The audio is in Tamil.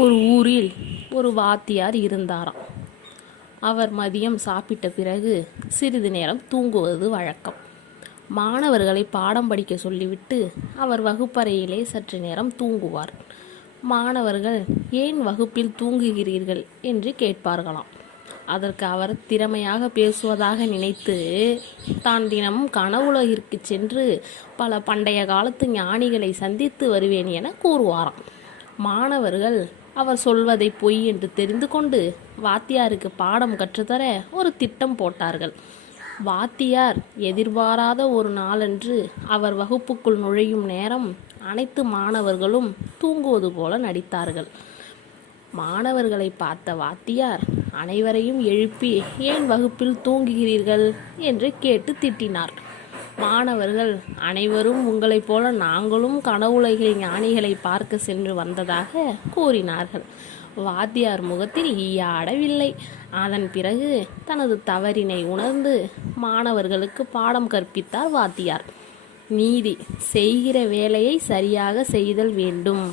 ஒரு ஊரில் ஒரு வாத்தியார் இருந்தாராம். அவர் மதியம் சாப்பிட்ட பிறகு சிறிது நேரம் தூங்குவது வழக்கம். மாணவர்களை பாடம் படிக்க சொல்லிவிட்டு அவர் வகுப்பறையிலே சற்று நேரம் தூங்குவார். மாணவர்கள் ஏன் வகுப்பில் தூங்குகிறீர்கள் என்று கேட்பார்களாம். அதற்கு அவர் திறமையாக பேசுவதாக நினைத்து தான் தினமும் கனவுலகிற்கு சென்று பல பண்டைய காலத்து ஞானிகளை சந்தித்து வருவேன் என கூறுவாராம். மாணவர்கள் அவர் சொல்வதை பொய் என்று தெரிந்து கொண்டு வாத்தியாருக்கு பாடம் கற்றுத்தர ஒரு திட்டம் போட்டார்கள். வாத்தியார் எதிர்பாராத ஒரு நாளன்று அவர் வகுப்புக்குள் நுழையும் நேரம் அனைத்து மாணவர்களும் தூங்குவது போல நடித்தார்கள். மாணவர்களை பார்த்த வாத்தியார் அனைவரையும் எழுப்பி ஏன் வகுப்பில் தூங்குகிறீர்கள் என்று கேட்டு திட்டினார். மாணவர்கள் அனைவரும் உங்களைப் போல நாங்களும் கனவுலகில் ஞானிகளை பார்க்க சென்று வந்ததாக கூறினார்கள். வாத்தியார் முகத்தில் ஈயாடவில்லை. அதன் பிறகு தனது தவறினை உணர்ந்து மாணவர்களுக்கு பாடம் கற்பித்தார் வாத்தியார். நீதி: செய்கிற வேலையை சரியாக செய்தல் வேண்டும்.